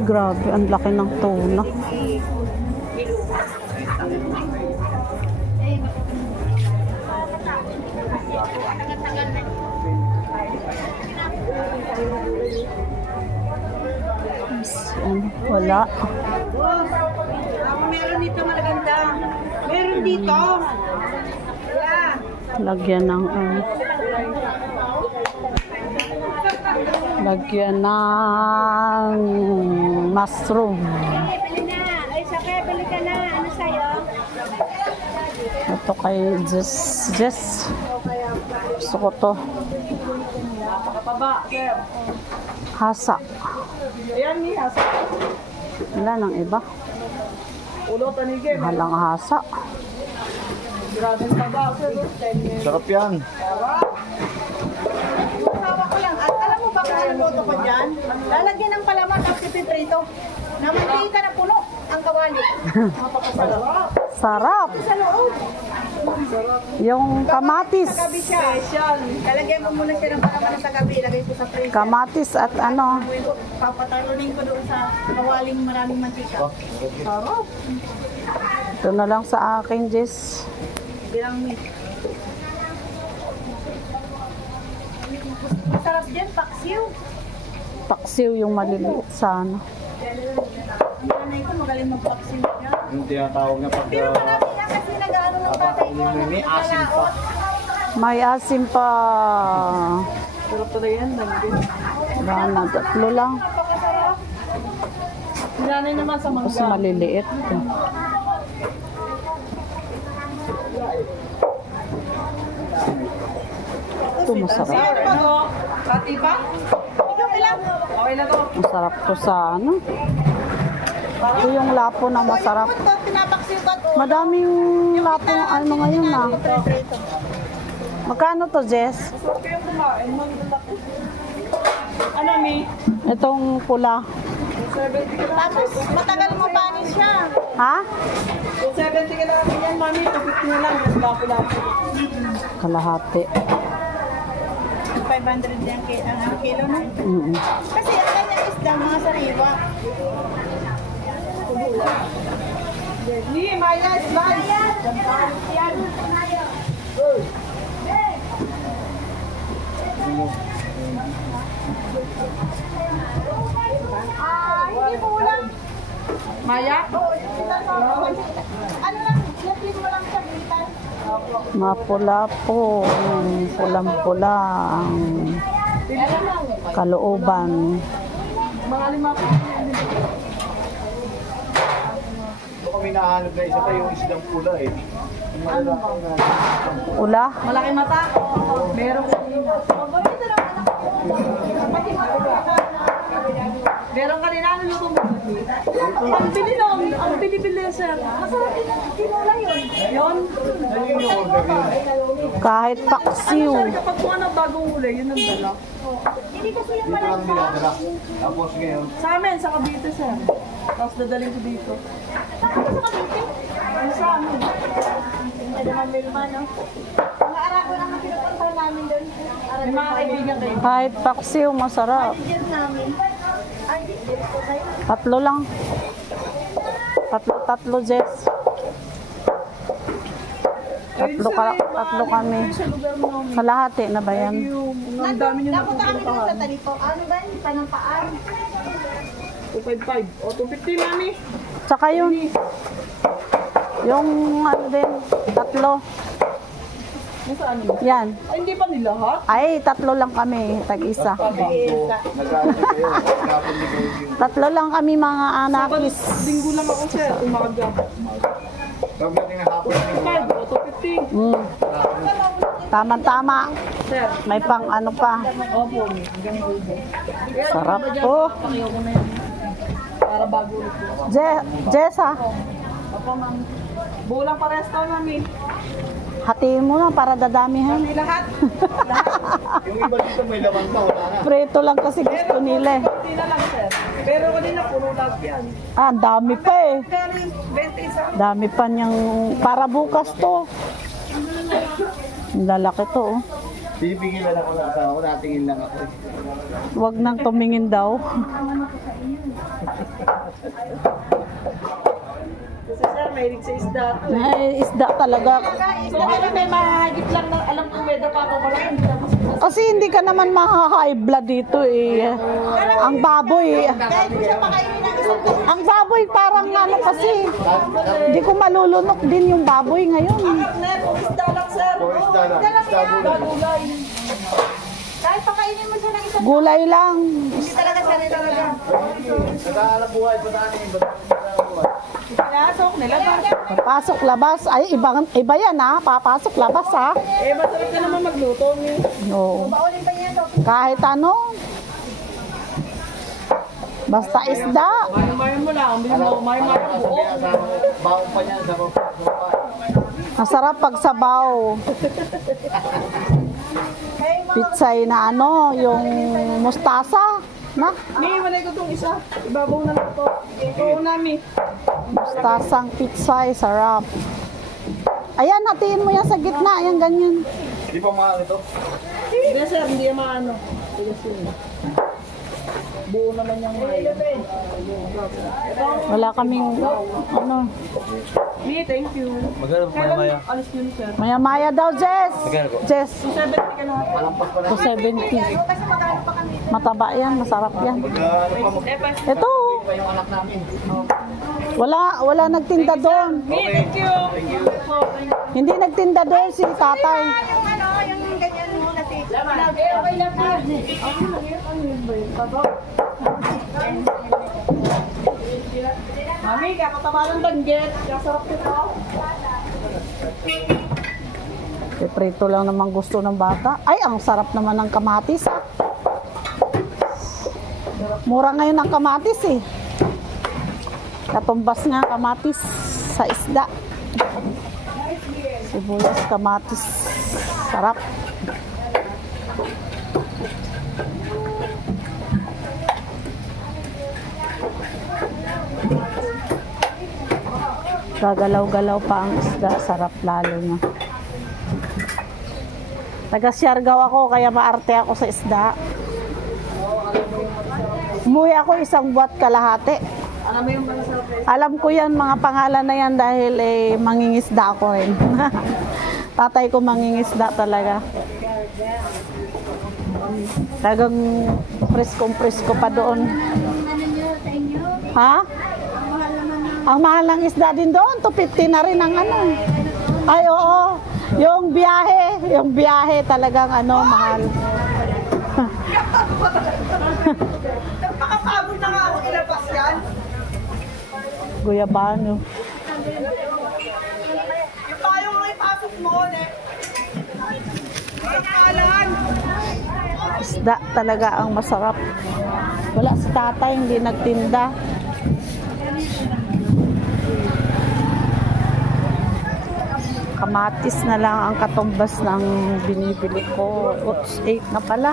Grabe, ang laki ng tuna. Wala. Meron dito maganda. Meron dito. Lagyan ng lagyan ng mushroom. Ay, sakay, bili ka na. Ano sa'yo? Ito kay Jess. Gusto ko to. Hasa. Ayan ni hasa. Wala nang iba. Ulo tanigin. Halang hasa. Grabing taba. Sarap yan. Tawa ko lang. At alam mo ba kung ano luto ko dyan? Lalagyan ng palaman at pipiprito. Namantika na puno ang kawali. Sarap. Sa loob. Yung kamatis. Sa gabi siya. Special. Lalagyan mo muna siya ng palaman sa gabi. Lagay ko sa freezer. Kamatis at ano. Papatalunin ko doon sa kawaling maraming mantika. Sarap. Ito na lang sa akin, Jess. Bilang meat. Masarap dyan, paksiw. Paksiw yung maliliit sana. Ang nanay ko magaling magpaksiw niya. Yung tinatawag na pag... Pero marami yan kasi nag-ano ng tatay ko. May asim pa. May asim pa. Sarap pala yan. Wala na, tatlo lang. Napakasarap. Nanay naman sa Tapos mangga. maliliit. Ito masarap. Pati ba? Ikaw ilang? Okay na to. Masarap to sa ano. Ito yung lapo na masarap. Pinapaksiw ka to. Madaming lapo ano ngayon na. Magkano to, Jess? Sarap kayong kumain. Ano, Mi? Itong pula. Tapos matagal mo pa rin siya. Ha? 70 ka lang yan, Mami. 250 na lang. Lapo-lapo. Kalahati. 500 yan ang kilo na. Kasi ang kanyang isda, mga sariwa. Ni, Maya, slice. Yan. Hindi mo lang. Maya? Ano lang, lapin mo lang sa bitan. Mapula po. Pulang-pula ang kalooban. Mga lima po. Ito kami nahanap na isa pa yung isdang pula eh. Yung malalaki na. Ula? Malaki mata? Meron ko kanina. Meron kanina, ano luto mo? Ang bili lang, ang bili-bili sir. Masarap din ang tinola yun. Yun? Ano yung order yun? Kahit paksiw. Sorry, kapag kung ano bagong huli, yun ang dala. Hindi kasi yung Dito lang niladala. Tapos ngayon, sa amin, sa Cavite sir. Tapos dadalhin ko dito. Saan ka sa Cavite? Sa amin. Hindi naman Milma, no? Mga arako naman pinupuntahan namin doon. May mga kaibigan kayo. Kahit paksiw, masarap. Diyan namin. Ay, dito kayo. Tatlo lang. Tatlo, Jess. Tatlo kami. Sa lugar mo. Kalahati na ba yan? Ang dami nyo napupuntahan. Sa Talito. Ano ba yun? Panampaan. 255. O, 250, mami. Tsaka yun. Yung ano din, tatlo. Nasaan mo? Yan. Ay, hindi pa nila, ha? Ay, tatlo lang kami. Tag-isa. nag-aaral kayo. Nag-aapon ni kayo yung... Tatlo lang kami mga anakis. Linggo lang ako, sir. Umaga. Pagdating na hapon, 5 o 250. Tama-tama. Sir. May pang ano pa. Opo, hanggang ubo. Sarap po. Pakiyo ko na yan. Para bago ulit po. Jessa, Opo, ma'am. Bulang paresto, mami. hatiin mo na para dadamihan. Mami, lahat. yung iba dito may laman pa, wala na. Preto lang kasi gusto nila eh. Hindi na lang, sir. Pero kanina, puro lahat yan. Ah, dami pa eh. Pero 20 isa. Dami pa niyang, para bukas to. Ang lalaki to oh. Bibigyan lang ako ng asawa ko, natingin lang ako. Huwag nang tumingin daw. Kasi sir, mahilig sa isda. Ay, isda talaga. So, kaya may mahagip lang na alam kong weda pa ako wala. Hindi na mas Kasi hindi ka naman makaka-high blood dito eh. Ang baboy. kahit mo siya pakainin ng isang taon. Ang baboy parang ano kasi. Hindi ko malulunok din yung baboy ngayon. Partner, kung isda lang sir. Puro isda lang. Isda muna. Gulay. Kahit pakainin mo siya ng isang Gulay lang. hindi talaga siya talaga. Nag-aalap buhay, patanin. Buhay. Pinasok, nilabas. Papasok, labas. Ay, iba yan ha. Papasok, labas ha. Eh, masarap ka naman magluto ni. Oo. Baulin pa niya to. Kahit ano. Basta isda. Mayo-mayo mo lang. Bili mo, mayo-mayo buo. Baon pa niya sa baba. Masarap pag sabaw. Pitsay na ano, yung mustasa. Na, May walay ko itong isa. Ibabaw na lang ito. Ito namin. mustasang pitsay, sarap. Ayan, hatiin mo yan sa gitna. Ayan, ganyan. Di pa mahal ito. Hindi sir, hindi yan maano. Buo naman yung mayo. Wala kaming, ano, Hey, thank you. Magkano po maya? Alis yun sir. maya-maya daw, Jess. Jess, 270 ka na. Palampas pa na. 270. Kasi magkano pa kami. Mataba yan, masarap yan. Magkano pa mo? Ito, Pa yung anak namin. wala nagtinda doon. Hey, thank you. Hindi nagtinda doon si tatay. Yung ano, yung ganyan mo kasi. Okay lang na. Mami, kakataba ng danggit. Kasarap ito. Prito lang naman gusto ng bata. Ay, ang sarap naman ng kamatis ah. Mura ngayon ang kamatis eh. Katumbas nga kamatis sa isda. Sibuyas, kamatis. Sarap. Gagalaw-galaw pa ang isda. Sarap lalo na. Taga-Siargao ako, kaya maarte ako sa isda. Umuwi ako isang buwat kalahati. Alam mo yung masarap eh. Alam ko yan, mga pangalan na yan dahil mangingisda ako rin. Tatay ko mangingisda talaga. Talagang presko pa doon. Ha? Ang mahal ng isda din doon, 250 na rin ang ano. Ay, oo. Yung biyahe talagang ano, mahal. Nakakabot na nga ako ilabas yan. Guyabano. Yung tayo nga ipasok mo, ne. Kalan. Isda talaga ang masarap. Wala si tatay, hindi nagtinda. Kamatis na lang ang katumbas ng binibili ko. Oops, 8 na pala.